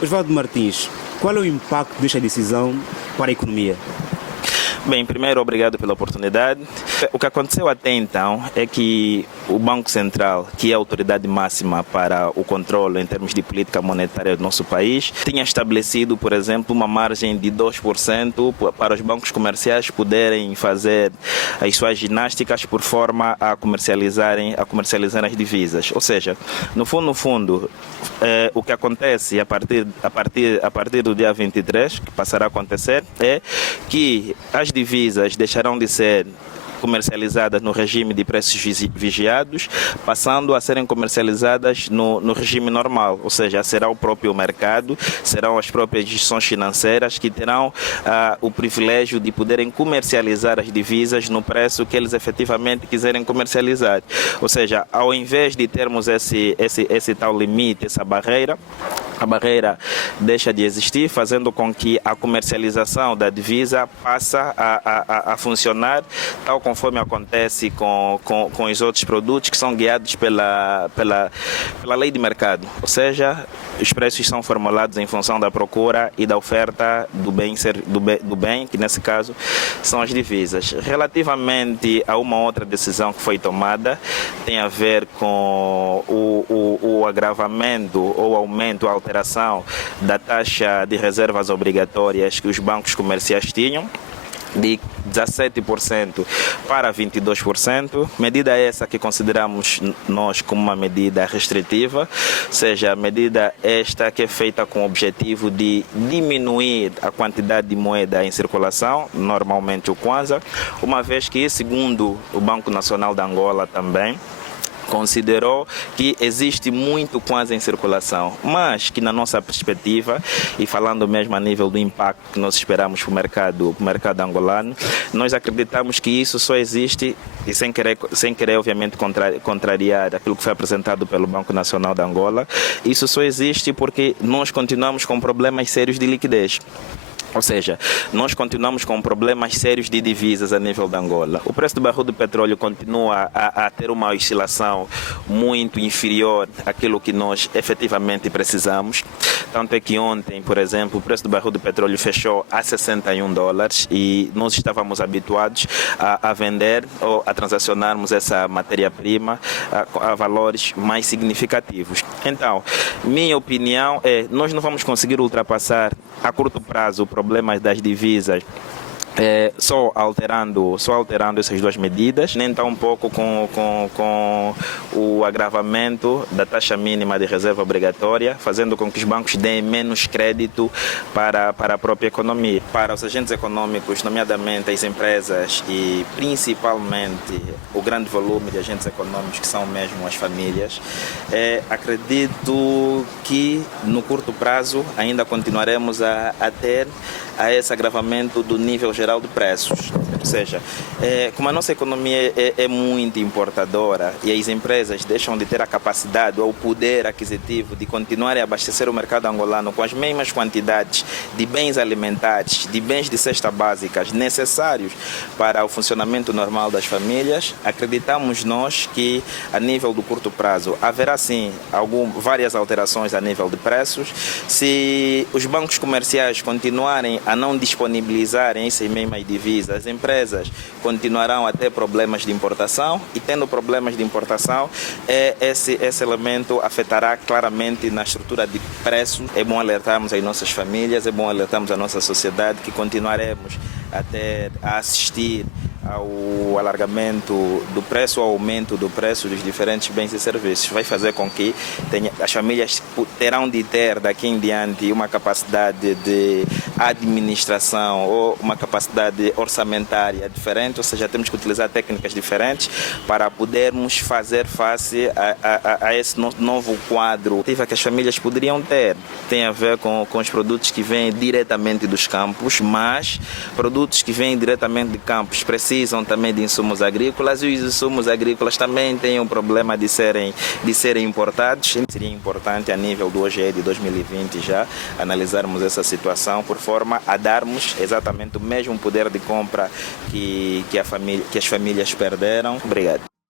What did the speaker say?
Osvaldo Martins, qual é o impacto desta decisão para a economia? Bem, primeiro, obrigado pela oportunidade. O que aconteceu até então é que o Banco Central, que é a autoridade máxima para o controle em termos de política monetária do nosso país, tinha estabelecido, por exemplo, uma margem de 2% para os bancos comerciais poderem fazer as suas ginásticas por forma a comercializarem as divisas. Ou seja, no fundo, o que acontece a partir do dia 23, que passará a acontecer, é que as divisas deixarão de ser comercializadas no regime de preços vigiados, passando a serem comercializadas no regime normal, ou seja, será o próprio mercado, serão as próprias instituições financeiras que terão o privilégio de poderem comercializar as divisas no preço que eles efetivamente quiserem comercializar. Ou seja, ao invés de termos esse tal limite, essa barreira, a barreira deixa de existir, fazendo com que a comercialização da divisa passe a funcionar tal conforme acontece com os outros produtos que são guiados pela lei de mercado. Ou seja, os preços são formulados em função da procura e da oferta do bem, que nesse caso são as divisas. Relativamente a uma outra decisão que foi tomada, tem a ver com o agravamento ou aumento, a alteração da taxa de reservas obrigatórias que os bancos comerciais tinham, de 17% para 22%, medida essa que consideramos nós como uma medida restritiva, ou seja, a medida esta que é feita com o objetivo de diminuir a quantidade de moeda em circulação, normalmente o Kwanza, uma vez que, segundo o Banco Nacional de Angola também, considerou que existe muito Kwanza em circulação, mas que na nossa perspectiva, e falando mesmo a nível do impacto que nós esperamos para o mercado angolano, nós acreditamos que isso só existe, e sem querer obviamente contrariar aquilo que foi apresentado pelo Banco Nacional de Angola, isso só existe porque nós continuamos com problemas sérios de liquidez. Ou seja, nós continuamos com problemas sérios de divisas a nível de Angola. O preço do barril de petróleo continua a ter uma oscilação muito inferior àquilo que nós efetivamente precisamos. Tanto é que ontem, por exemplo, o preço do barril de petróleo fechou a $61 e nós estávamos habituados a vender ou a transacionarmos essa matéria-prima a valores mais significativos. Então, minha opinião é, nós não vamos conseguir ultrapassar a curto prazo problemas das divisas só alterando essas duas medidas, nem tão pouco com o agravamento da taxa mínima de reserva obrigatória, fazendo com que os bancos deem menos crédito para a própria economia. Para os agentes econômicos, nomeadamente as empresas e principalmente o grande volume de agentes econômicos que são mesmo as famílias, acredito que no curto prazo ainda continuaremos a ter esse agravamento do nível geral de preços. Ou seja, como a nossa economia é muito importadora e as empresas deixam de ter a capacidade ou o poder aquisitivo de continuarem a abastecer o mercado angolano com as mesmas quantidades de bens alimentares, de bens de cesta básicas necessários para o funcionamento normal das famílias, acreditamos nós que a nível do curto prazo haverá sim várias alterações a nível de preços. Se os bancos comerciais continuarem a não disponibilizarem essas mesmas divisas, as empresas continuarão a ter problemas de importação e, tendo problemas de importação, esse elemento afetará claramente na estrutura de preço. É bom alertarmos as nossas famílias, é bom alertarmos a nossa sociedade que continuaremos a assistir ao alargamento do preço, ao aumento do preço dos diferentes bens e serviços. Vai fazer com que as famílias terão de ter daqui em diante uma capacidade de administração ou uma capacidade orçamentária diferente, ou seja, temos que utilizar técnicas diferentes para podermos fazer face a esse novo quadro que as famílias poderiam ter. Tem a ver com os produtos que vêm diretamente dos campos, mas produtos que vêm diretamente de campos precisam também de insumos agrícolas e os insumos agrícolas também têm um problema de serem importados. Seria importante a nível do OGE de 2020 já analisarmos essa situação por forma a darmos exatamente o mesmo poder de compra que as famílias perderam. Obrigado.